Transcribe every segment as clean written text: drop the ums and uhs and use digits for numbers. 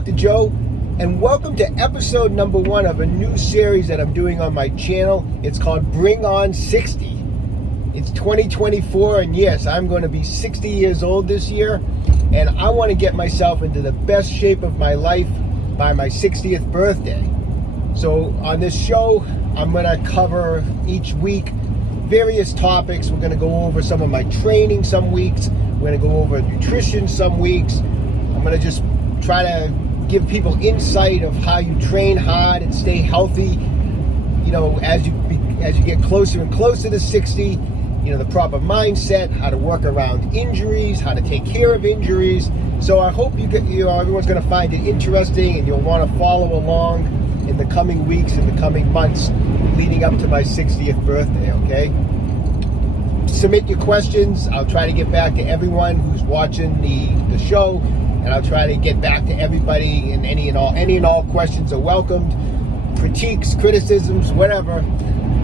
Dr. Joe, and welcome to episode number 1 of a new series that I'm doing on my channel. It's called Bring On 60. It's 2024, and yes, I'm going to be 60 years old this year, and I want to get myself into the best shape of my life by my 60th birthday. So on this show, I'm going to cover each week various topics. We're going to go over some of my training some weeks. We're going to go over nutrition some weeks. I'm going to just try to give people insight of how you train hard and stay healthy, you know, as you get closer and closer to 60, you know, the proper mindset, how to work around injuries, how to take care of injuries. So I hope everyone's going to find it interesting, and you'll want to follow along in the coming weeks and the coming months leading up to my 60th birthday, okay? Submit your questions. I'll try to get back to everyone who's watching the show, and I'll try to get back to everybody, and any and all questions are welcomed. Critiques, criticisms, whatever.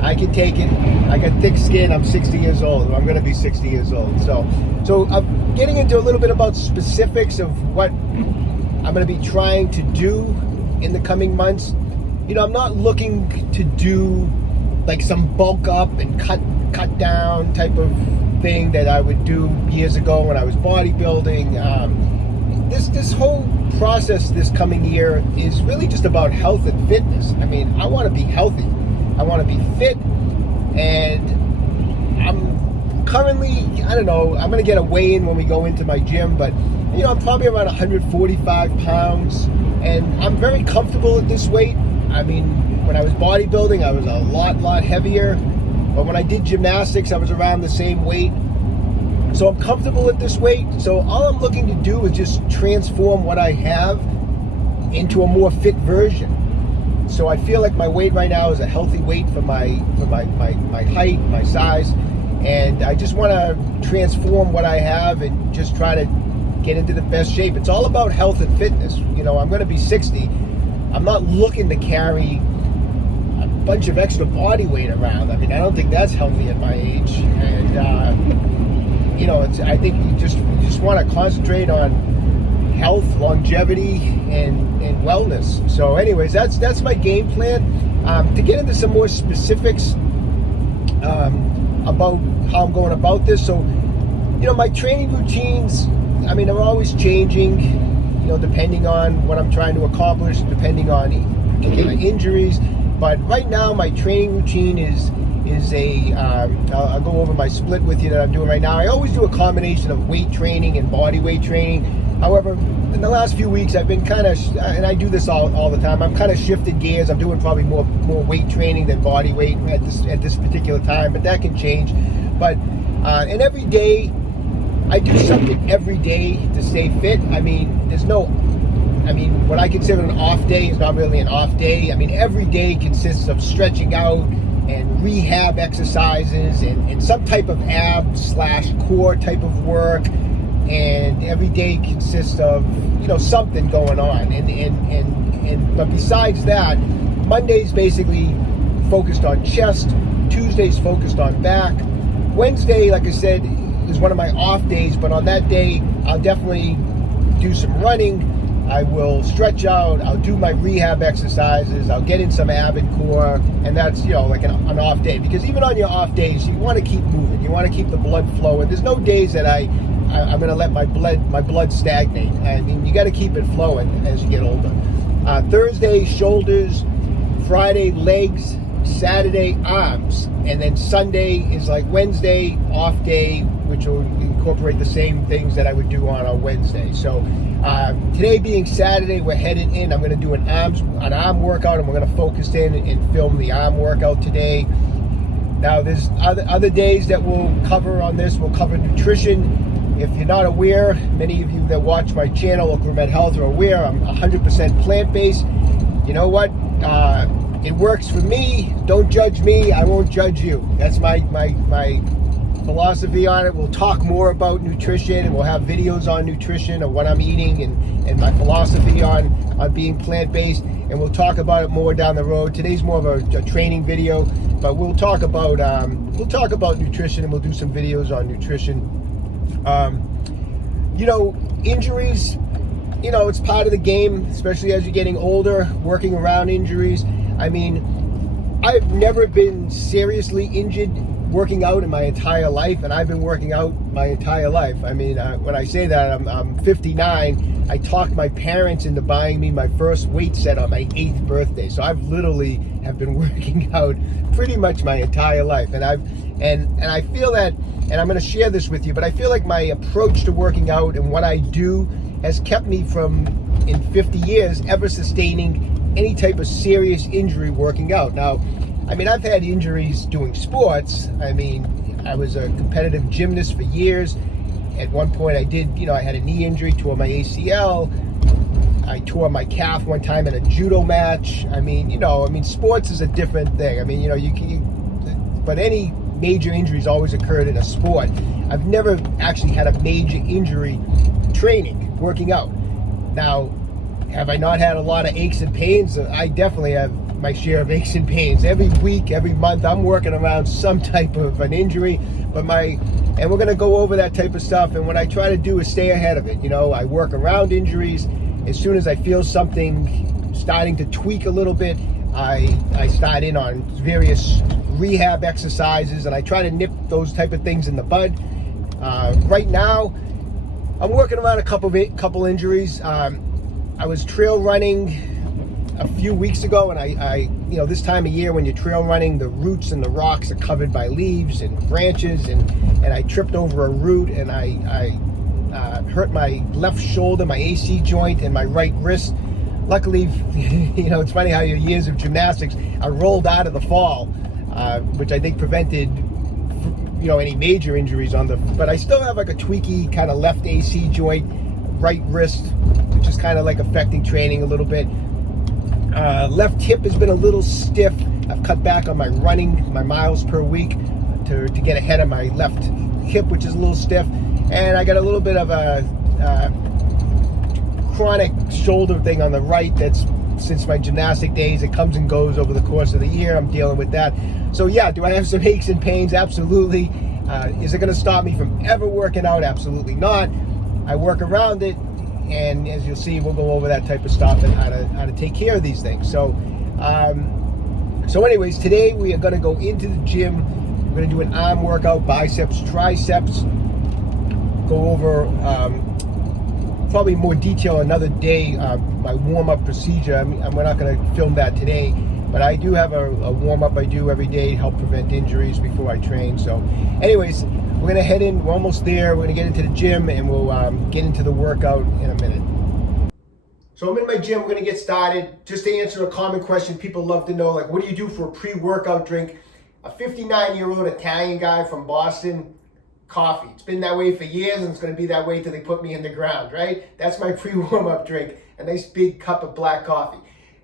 I can take it. I got thick skin. I'm 60 years old. I'm going to be 60 years old. So I'm getting into a little bit about specifics of what I'm going to be trying to do in the coming months. You know, I'm not looking to do like some bulk up and cut down type of thing that I would do years ago when I was bodybuilding. This whole process this coming year is really just about health and fitness. I mean, I want to be healthy. I want to be fit, and I'm currently, I don't know, I'm going to get a weigh-in when we go into my gym, but you know, I'm probably around 145 pounds, and I'm very comfortable at this weight. I mean, when I was bodybuilding, I was a lot heavier, but when I did gymnastics, I was around the same weight. So I'm comfortable at this weight. So all I'm looking to do is just transform what I have into a more fit version. So I feel like my weight right now is a healthy weight for my height, my size, and I just want to transform what I have and just try to get into the best shape. It's all about health and fitness. You know, I'm going to be 60. I'm not looking to carry a bunch of extra body weight around. I mean, I don't think that's healthy at my age. And you know, I think you just want to concentrate on health, longevity, and wellness. So anyways, that's my game plan. To get into some more specifics about how I'm going about this. So, you know, my training routines, I mean, they're always changing, you know, depending on what I'm trying to accomplish, depending on particular injuries. But right now, my training routine is I'll go over my split with you that I'm doing right now. I always do a combination of weight training and body weight training. However, in the last few weeks, I've been kind of, and I do this all the time, I'm kind of shifted gears. I'm doing probably more weight training than body weight at this particular time, but that can change. But, and every day, I do something every day to stay fit. I mean, what I consider an off day is not really an off day. I mean, every day consists of stretching out and rehab exercises and some type of ab/core type of work. And every day consists of, you know, something going on. But besides that, Monday's basically focused on chest. Tuesday's focused on back. Wednesday, like I said, is one of my off days, but on that day, I'll definitely do some running. I will stretch out. I'll do my rehab exercises. I'll get in some ab and core, and that's, you know, like an off day. Because even on your off days, you want to keep moving. You want to keep the blood flowing. There's no days that I'm going to let my blood stagnate. I mean, you got to keep it flowing as you get older. Thursday, shoulders. Friday, legs. Saturday, arms. And then Sunday is like Wednesday, off day, which will incorporate the same things that I would do on a Wednesday. So today being Saturday, we're headed in. I'm going to do an arm workout, and we're going to focus in and film the arm workout today. Now, there's other days that we'll cover on this. We'll cover nutrition. If you're not aware, many of you that watch my channel, OcraMed Health, are aware I'm 100% plant-based. You know what? It works for me. Don't judge me. I won't judge you. That's my philosophy on it. We'll talk more about nutrition, and we'll have videos on nutrition and what I'm eating and my philosophy on being plant-based, and we'll talk about it more down the road. Today's more of a training video, but we'll talk about nutrition, and we'll do some videos on nutrition. You know, injuries, you know, it's part of the game, especially as you're getting older, working around injuries. I mean, I've never been seriously injured working out in my entire life, and I've been working out my entire life. I mean, when I say that, I'm 59. I talked my parents into buying me my first weight set on my 8th birthday. So I've literally have been working out pretty much my entire life. And I feel that, and I'm going to share this with you, but I feel like my approach to working out and what I do has kept me from, in 50 years, ever sustaining any type of serious injury working out. Now, I mean, I've had injuries doing sports. I mean, I was a competitive gymnast for years. At one point I did, you know, I had a knee injury, tore my ACL. I tore my calf one time in a judo match. I mean, you know, sports is a different thing. I mean, you know, but any major injuries always occurred in a sport. I've never actually had a major injury training, working out. Now, have I not had a lot of aches and pains? I definitely have my share of aches and pains. Every week, every month, I'm working around some type of an injury. And we're going to go over that type of stuff. And what I try to do is stay ahead of it. You know, I work around injuries. As soon as I feel something starting to tweak a little bit, I start in on various rehab exercises, and I try to nip those type of things in the bud. Right now, I'm working around a couple injuries. I was trail running a few weeks ago, and I you know, this time of year when you're trail running, the roots and the rocks are covered by leaves and branches, and I tripped over a root, and I hurt my left shoulder, my AC joint, and my right wrist. Luckily, you know, it's funny how your years of gymnastics, I rolled out of the fall, which I think prevented, you know, any major injuries but I still have like a tweaky kind of left AC joint, right wrist, which is kind of like affecting training a little bit. Left hip has been a little stiff. I've cut back on my running, my miles per week to get ahead of my left hip, which is a little stiff. And I got a little bit of a chronic shoulder thing on the right that's since my gymnastic days. It comes and goes over the course of the year. I'm dealing with that. So yeah, do I have some aches and pains? Absolutely. Is it going to stop me from ever working out? Absolutely not. I work around it. And as you'll see, we'll go over that type of stuff and how to take care of these things. So anyways, today we are going to go into the gym. We're going to do an arm workout, biceps, triceps. Go over probably more detail another day. My warm-up procedure. We're not going to film that today, but I do have a warm-up I do every day to help prevent injuries before I train. So, anyways, we're going to head in. We're almost there. We're going to get into the gym, and we'll get into the workout in a minute. So I'm in my gym. We're going to get started. Just to answer a common question people love to know, like, what do you do for a pre-workout drink? A 59-year-old Italian guy from Boston, coffee. It's been that way for years, and it's going to be that way till they put me in the ground, right? That's my pre-warm-up drink, a nice big cup of black coffee.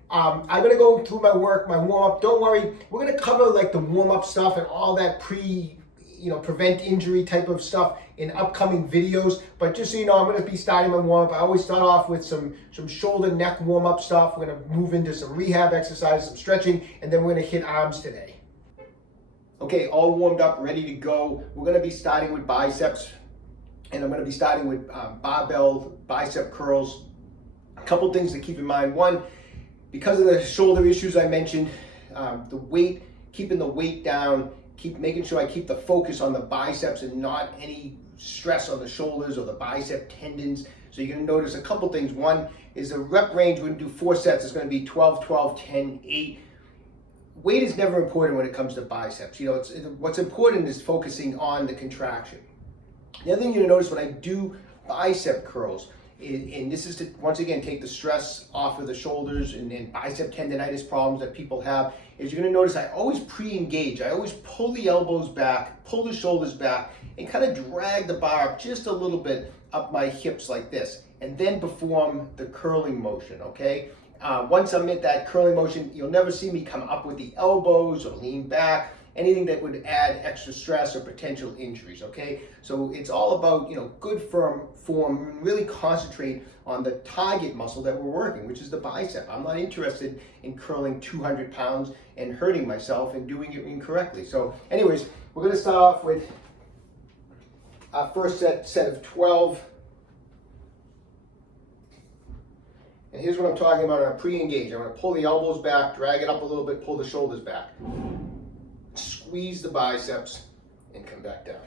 I'm going to go through my warm-up. Don't worry. We're going to cover like the warm-up stuff and all that prevent injury type of stuff in upcoming videos. But just so you know, I'm going to be starting my warm-up. I always start off with some shoulder, neck warm-up stuff. We're going to move into some rehab exercises, some stretching, and then we're going to hit arms today. Okay, all warmed up, ready to go. We're going to be starting with biceps, and I'm going to be starting with barbell bicep curls. A couple things to keep in mind. One, because of the shoulder issues I mentioned, the weight, keeping the weight down, making sure I keep the focus on the biceps and not any stress on the shoulders or the bicep tendons. So you're going to notice a couple things. One is the rep range. We're going to do 4 sets. It's going to be 12, 12, 10, 8. Weight is never important when it comes to biceps. You know, what's important is focusing on the contraction. The other thing you're going to notice when I do bicep curls, and this is to, once again, take the stress off of the shoulders and bicep tendonitis problems that people have, is you're going to notice I always pre-engage. I always pull the elbows back, pull the shoulders back, and kind of drag the bar up just a little bit up my hips like this, and then perform the curling motion, okay? Once I'm at that curling motion, you'll never see me come up with the elbows or lean back, anything that would add extra stress or potential injuries, okay? So it's all about, you know, good firm form, really concentrate on the target muscle that we're working, which is the bicep. I'm not interested in curling 200 pounds and hurting myself and doing it incorrectly. So anyways, we're gonna start off with our first set of 12 And here's what I'm talking about on a pre-engage. I'm going to pull the elbows back, drag it up a little bit, pull the shoulders back. Squeeze the biceps and come back down.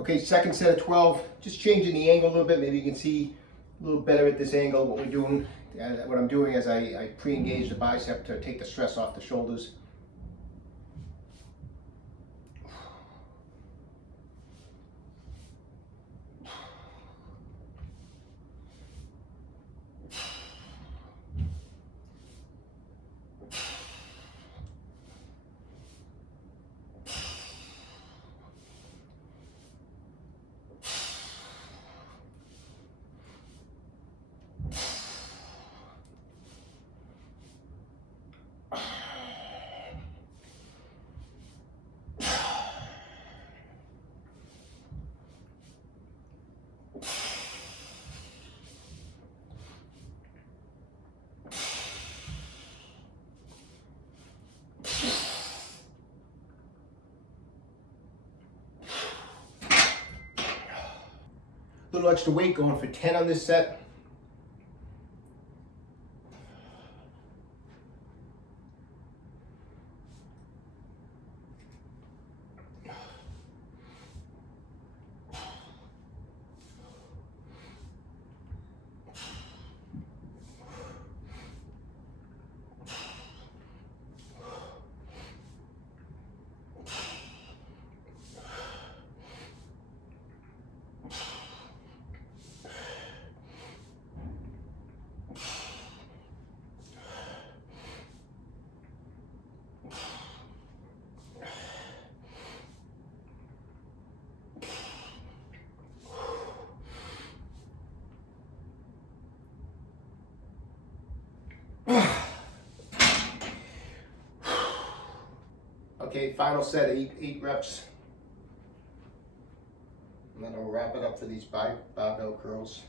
Okay, second set of 12, just changing the angle a little bit. Maybe you can see a little better at this angle what we're doing. What I'm doing is I pre-engage the bicep to take the stress off the shoulders. A little extra weight, going for 10 on this set. Okay, final set, eight reps. And then I'll wrap it up for these barbell curls.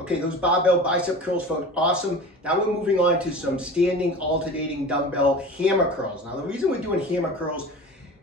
Okay, those barbell bicep curls felt awesome. Now we're moving on to some standing alternating dumbbell hammer curls. Now the reason we're doing hammer curls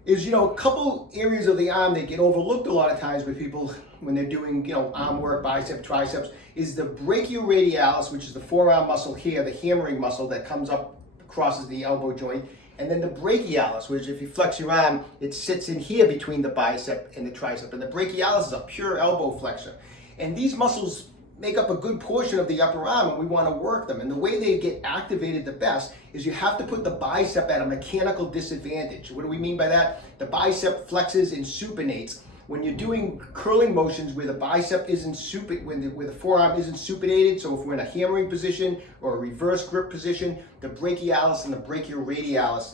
is, a couple areas of the arm that get overlooked a lot of times with people when they're doing, arm work, bicep, triceps, is the brachioradialis, which is the forearm muscle here, the hammering muscle that comes up, crosses the elbow joint, and then the brachialis, which if you flex your arm, it sits in here between the bicep and the tricep. And the brachialis is a pure elbow flexor. And these muscles make up a good portion of the upper arm, and we want to work them. And the way they get activated the best is you have to put the bicep at a mechanical disadvantage. What do we mean by that? The bicep flexes and supinates. When you're doing curling motions where the bicep isn't where the forearm isn't supinated, so if we're in a hammering position or a reverse grip position, the brachialis and the brachioradialis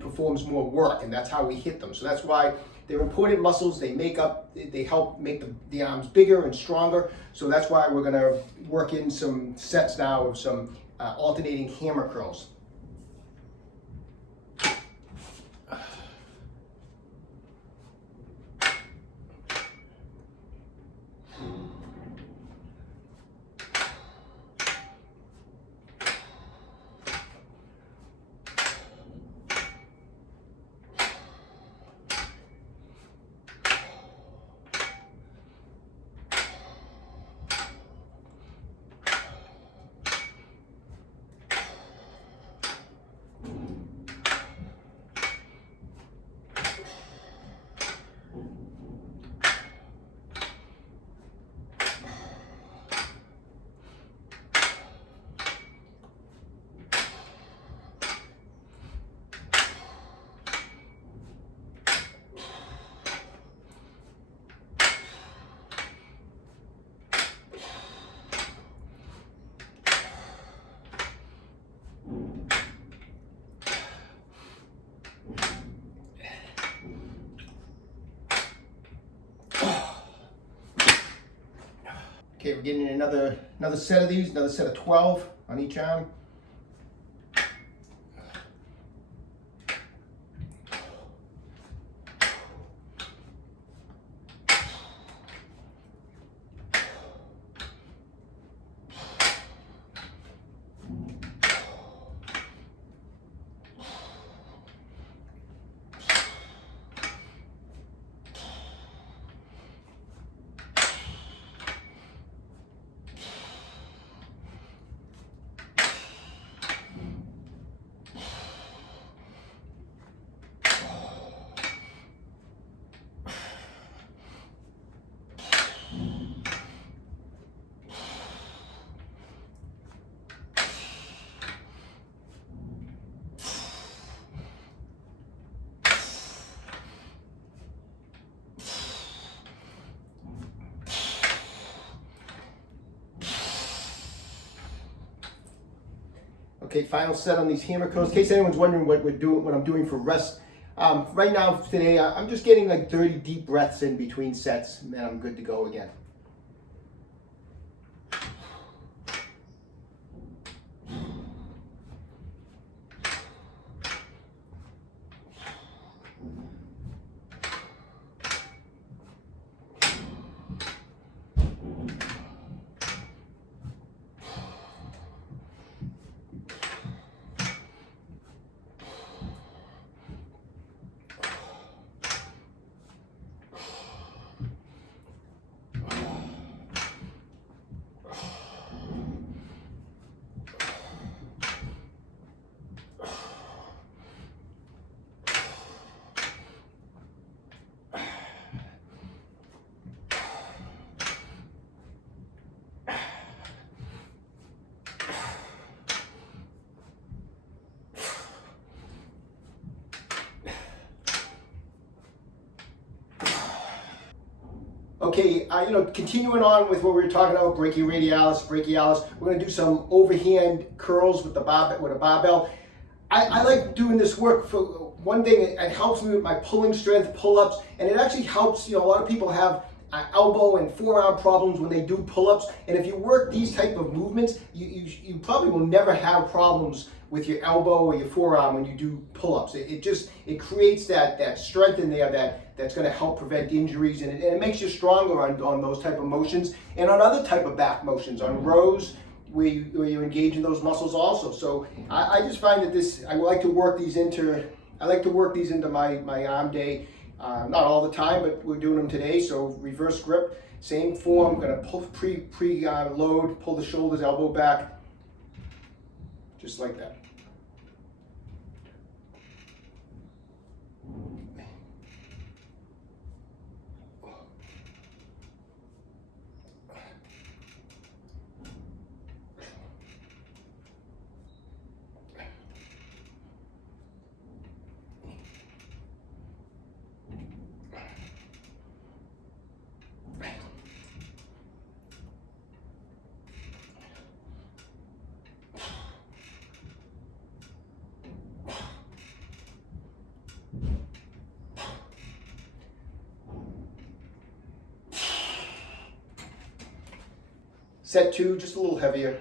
performs more work, and that's how we hit them. So that's why they're important muscles. They help make the arms bigger and stronger. So that's why we're gonna work in some sets now of some alternating hammer curls. Okay, we're getting another set of these, another set of 12 on each arm. Okay, final set on these hammer curls. In case anyone's wondering what I'm doing for rest. Right now, today, I'm just getting like 30 deep breaths in between sets, and then I'm good to go again. Okay, continuing on with what we were talking about, brachioradialis, we're going to do some overhand curls with a barbell. I like doing this work for one thing. It helps me with my pulling strength, pull-ups, and it actually helps. A lot of people have elbow and forearm problems when they do pull-ups, and if you work these type of movements, you probably will never have problems with your elbow or your forearm when you do pull-ups. It creates that strength in there that's going to help prevent injuries, and it makes you stronger on those type of motions and on other type of back motions, on rows where you engage in those muscles also. So I just find that I like to work these into my arm day. Not all the time, but we're doing them today. So reverse grip, same form. I'm going to pull load, pull the shoulders, elbow back, just like that. Set 2, just a little heavier.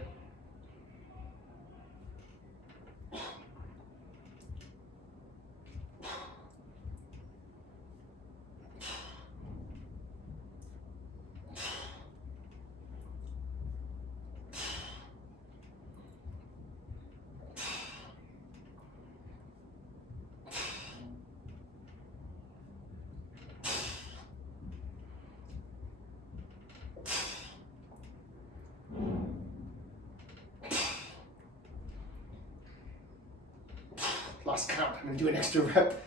Lost count. I'm going to do an extra rep.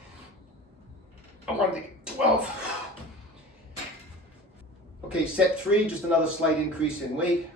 I wanted to get 12. Okay, set 3, just another slight increase in weight.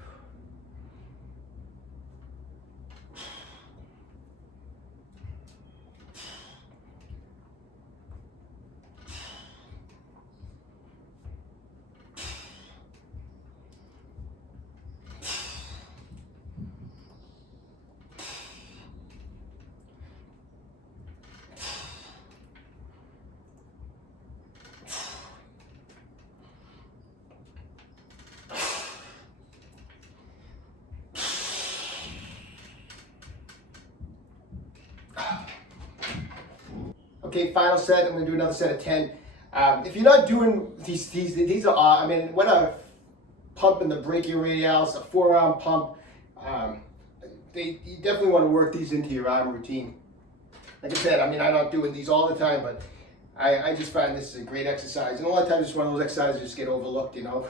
Okay, final set. I'm gonna do another set of 10. If you're not doing these are, I mean, what a pump in the brachioradialis, a forearm pump. You definitely want to work these into your arm routine. Like I said, I mean, I'm not doing these all the time, but I just find this is a great exercise. And a lot of times it's one of those exercises that just get overlooked, you know.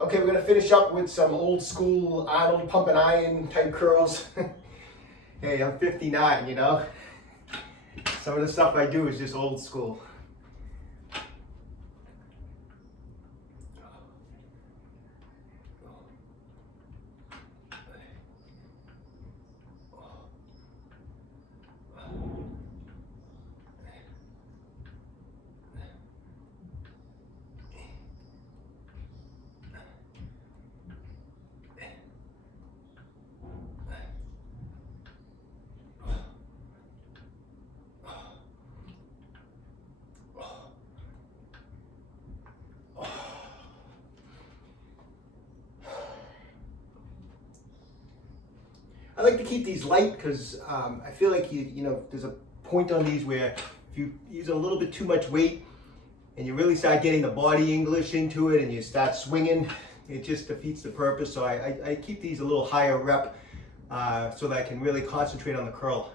Okay, we're gonna finish up with some old school Arnold pump and iron type curls. Hey, I'm 59, you know. Some of the stuff I do is just old school. I like to keep these light because I feel like you know there's a point on these where if you use a little bit too much weight and you really start getting the body English into it and you start swinging, it just defeats the purpose. So I keep these a little higher rep so that I can really concentrate on the curl.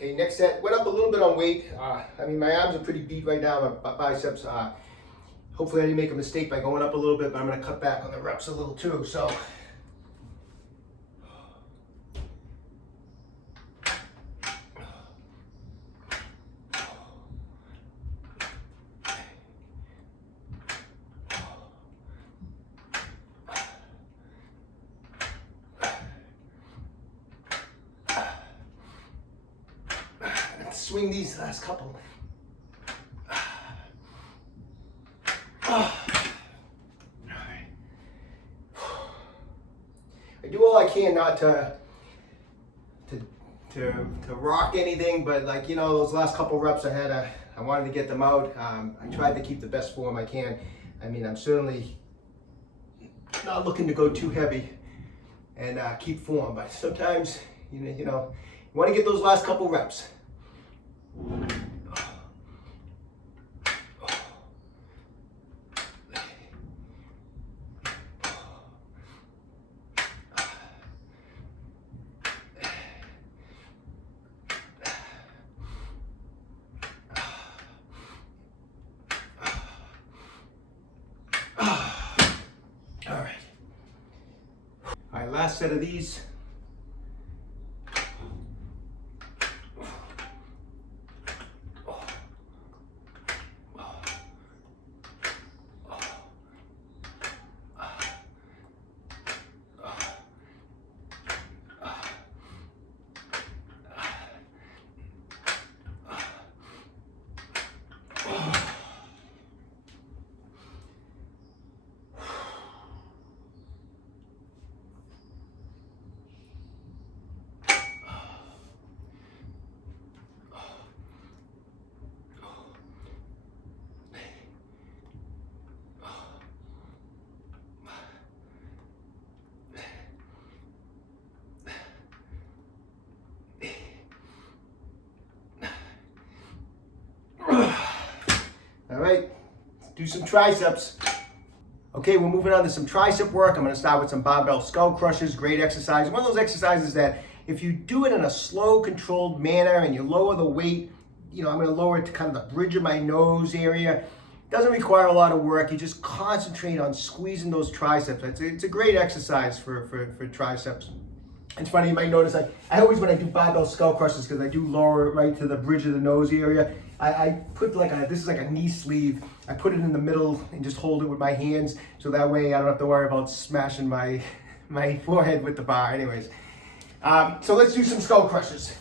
Okay, next set, went up a little bit on weight. I mean, my arms are pretty beat right now, my biceps. Hopefully I didn't make a mistake by going up a little bit, but I'm gonna cut back on the reps a little too, so. Swing these last couple. I do all I can not to rock anything, but like, you know, those last couple reps I wanted to get them out. I tried to keep the best form I can. I mean, I'm certainly not looking to go too heavy and keep form, but sometimes you know, you want to get those last couple reps. All right, last set of these. some triceps. Okay, we're moving on to some tricep work. I'm going to start with some barbell skull crushers. Great exercise. One of those exercises that if you do it in a slow, controlled manner and you lower the weight, I'm going to lower it to kind of the bridge of my nose area. It doesn't require a lot of work. You just concentrate on squeezing those triceps. It's a great exercise for triceps. It's funny, you might notice I always, when I do barbell skull crushers, because I do lower it right to the bridge of the nose area, I put this is like a knee sleeve. I put it in the middle and just hold it with my hands, so that way I don't have to worry about smashing my forehead with the bar. Anyways, so let's do some skull crushers.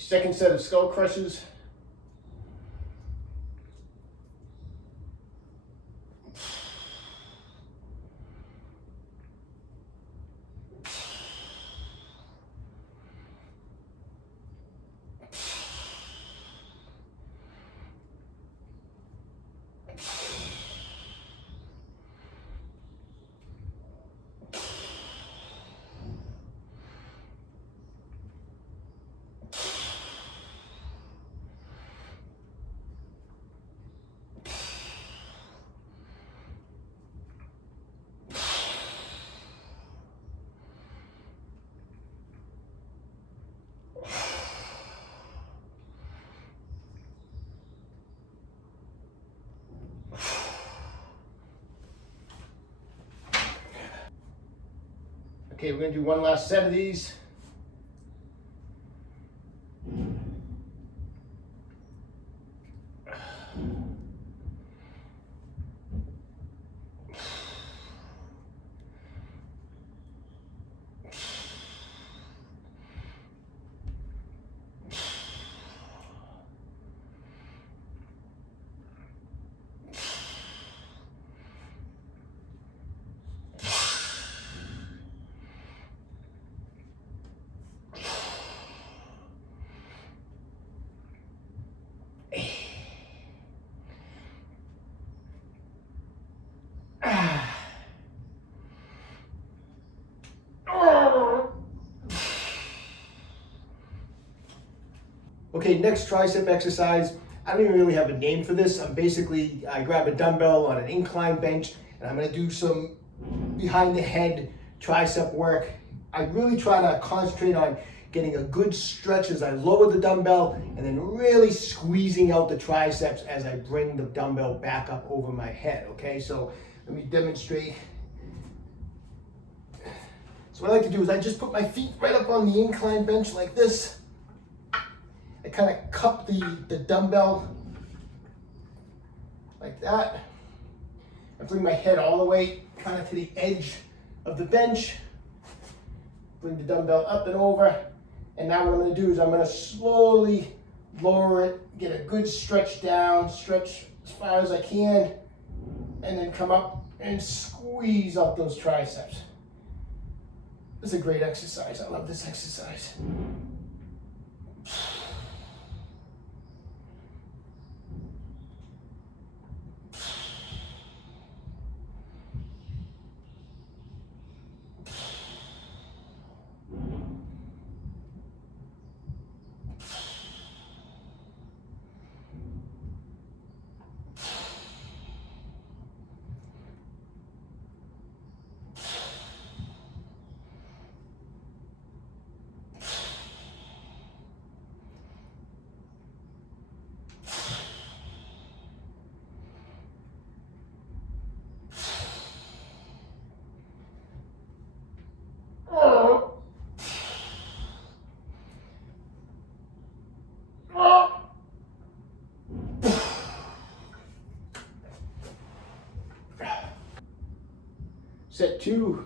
Second set of skull crushes. Okay, we're going to do one last set of these. Okay, next tricep exercise. I don't even really have a name for this. I grab a dumbbell on an incline bench and I'm gonna do some behind the head tricep work. I really try to concentrate on getting a good stretch as I lower the dumbbell and then really squeezing out the triceps as I bring the dumbbell back up over my head, okay? So let me demonstrate. So what I like to do is I just put my feet right up on the incline bench like this. I kind of cup the dumbbell like that. I bring my head all the way kind of to the edge of the bench. Bring the dumbbell up and over. And now what I'm going to do is I'm going to slowly lower it, get a good stretch down, stretch as far as I can, and then come up and squeeze out those triceps. This is a great exercise. I love this exercise. Set 2.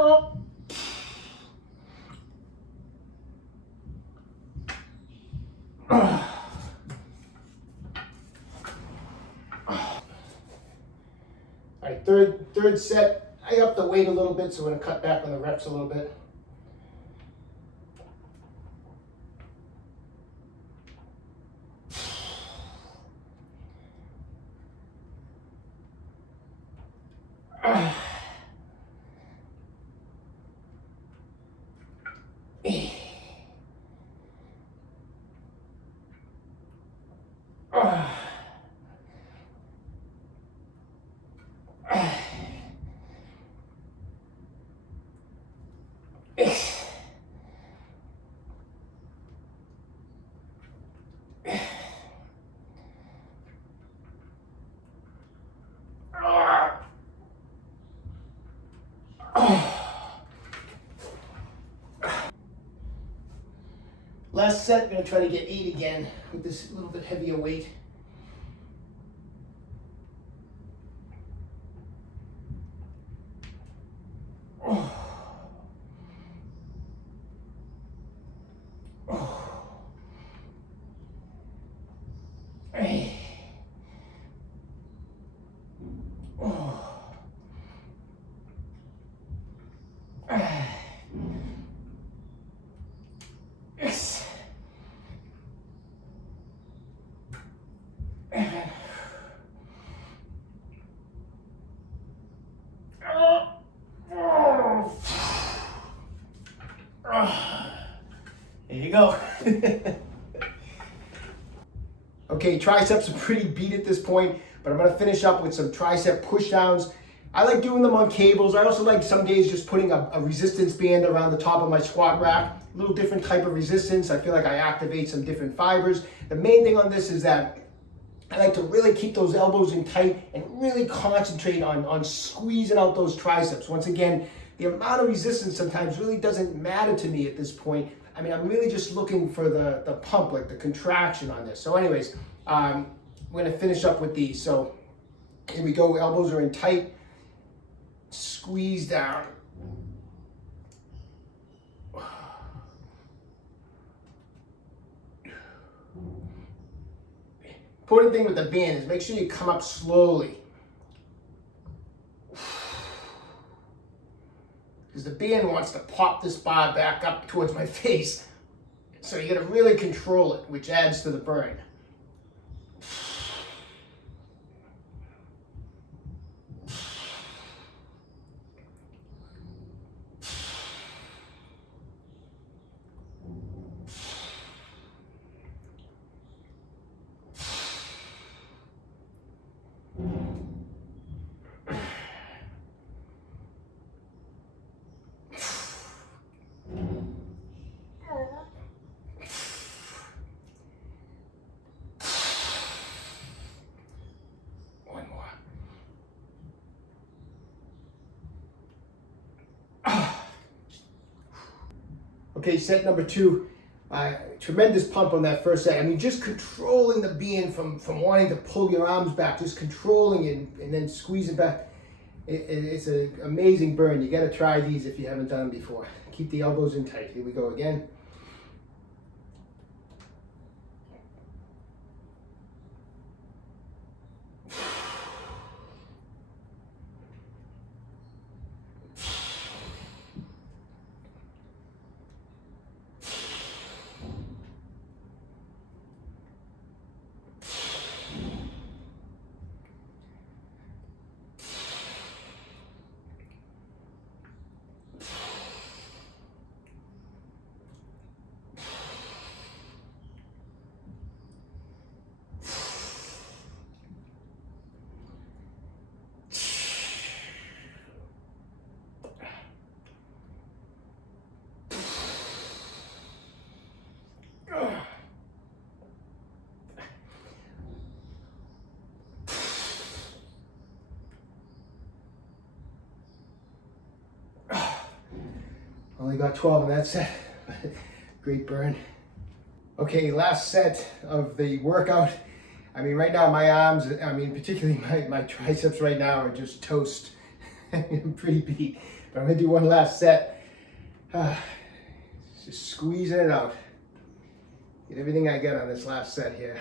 All right, third set. I upped the weight a little bit, so we're gonna cut back on the reps a little bit. Last set, I'm gonna try to get 8 again with this little bit heavier weight. There you go. Okay, triceps are pretty beat at this point, but I'm gonna finish up with some tricep pushdowns. I like doing them on cables. I also like some days just putting a resistance band around the top of my squat rack. A little different type of resistance. I feel like I activate some different fibers. The main thing on this is that I like to really keep those elbows in tight and really concentrate on squeezing out those triceps. Once again, the amount of resistance sometimes really doesn't matter to me at this point. I mean, I'm really just looking for the pump, like the contraction on this. So anyways, we're gonna finish up with these. So here we go, elbows are in tight, squeeze down. Important thing with the band is make sure you come up slowly. Because the band wants to pop this bar back up towards my face. So you gotta really control it, which adds to the burn. Okay, set number 2. Tremendous pump on that first set. I mean, just controlling the band from wanting to pull your arms back, just controlling it and then squeeze it back. It's an amazing burn. You got to try these if you haven't done them before. Keep the elbows in tight. Here we go again. Only got 12 in that set. Great burn. Okay, last set of the workout. I mean, right now my arms, I mean, particularly my triceps right now are just toast. I'm pretty beat, but I'm gonna do one last set. Just squeezing it out. Get everything I got on this last set here.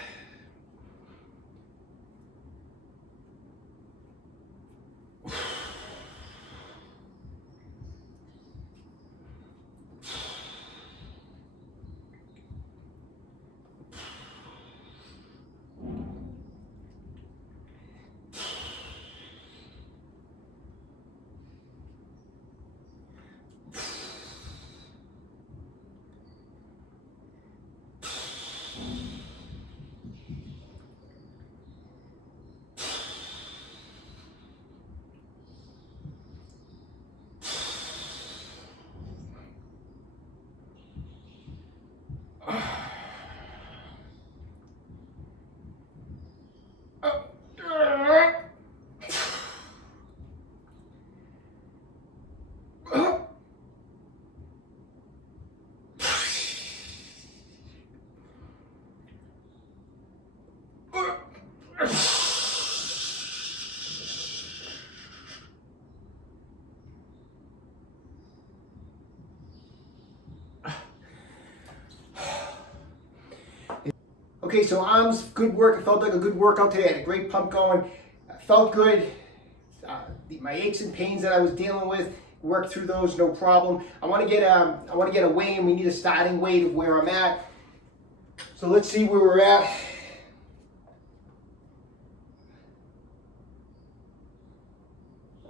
Okay, so arms, good work. It felt like a good workout today. I had a great pump going. I felt good. My aches and pains that I was dealing with, worked through those, no problem. I want to get a weigh-in. We need a starting weight of where I'm at. So let's see where we're at.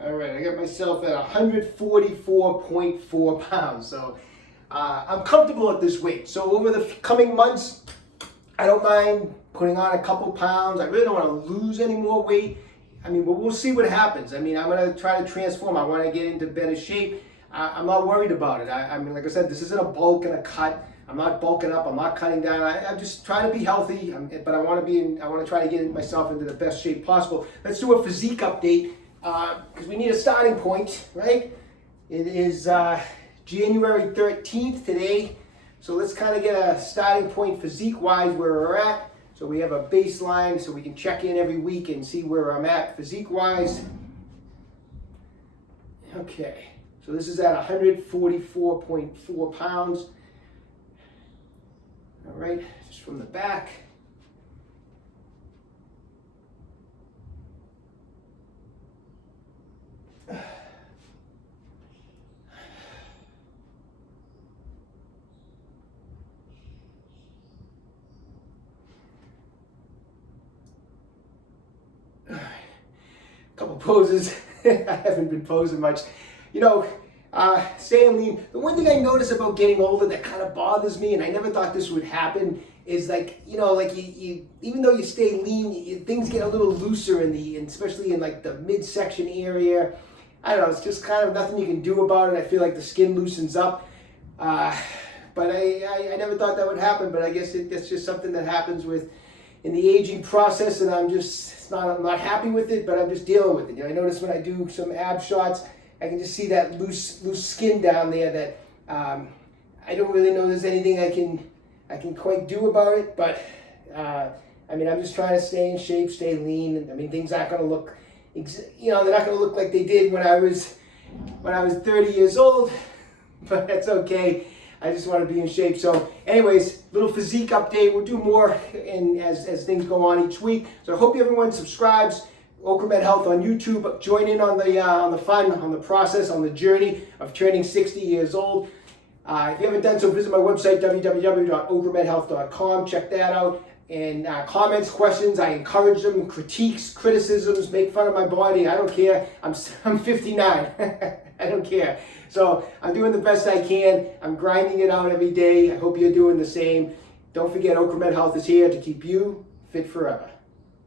All right, I got myself at 144.4 pounds. So I'm comfortable at this weight. So over the coming months, I don't mind putting on a couple pounds. I really don't want to lose any more weight. I mean, but we'll see what happens. I mean, I'm going to try to transform. I want to get into better shape. I'm not worried about it. I mean, like I said, this isn't a bulk and a cut. I'm not bulking up. I'm not cutting down. I'm just trying to be healthy. But I want to try to get myself into the best shape possible. Let's do a physique update because we need a starting point, right? It is January 13th today. So let's kind of get a starting point physique-wise where we're at. So we have a baseline so we can check in every week and see where I'm at physique-wise. Okay, so this is at 144.4 pounds. All right, just from the back. Couple poses. I haven't been posing much. You know, staying lean. The one thing I notice about getting older that kind of bothers me, and I never thought this would happen, is like, you know, like you even though you stay lean, things get a little looser especially in like the midsection area. I don't know, it's just kind of nothing you can do about it. I feel like the skin loosens up. But I never thought that would happen, but I guess that's just something that happens in the aging process, and I'm not happy with it, but I'm just dealing with it. You know, I notice when I do some ab shots, I can just see that loose skin down there that I don't really know there's anything I can quite do about it, but I mean, I'm just trying to stay in shape, stay lean. I mean, things aren't going to look, you know, they're not going to look like they did when I was 30 years old, but that's okay. I just want to be in shape. So anyways, little physique update. We'll do more as things go on each week. So I hope everyone subscribes. OcraMed Health on YouTube. Join in on the fun, on the process, on the journey of turning 60 years old. If you haven't done so, visit my website, www.OcraMedHealth.com. Check that out. And comments, questions, I encourage them. Critiques, criticisms, make fun of my body. I don't care. I'm 59. I don't care. So I'm doing the best I can. I'm grinding it out every day. I hope you're doing the same. Don't forget, OcraMed Health is here to keep you fit forever.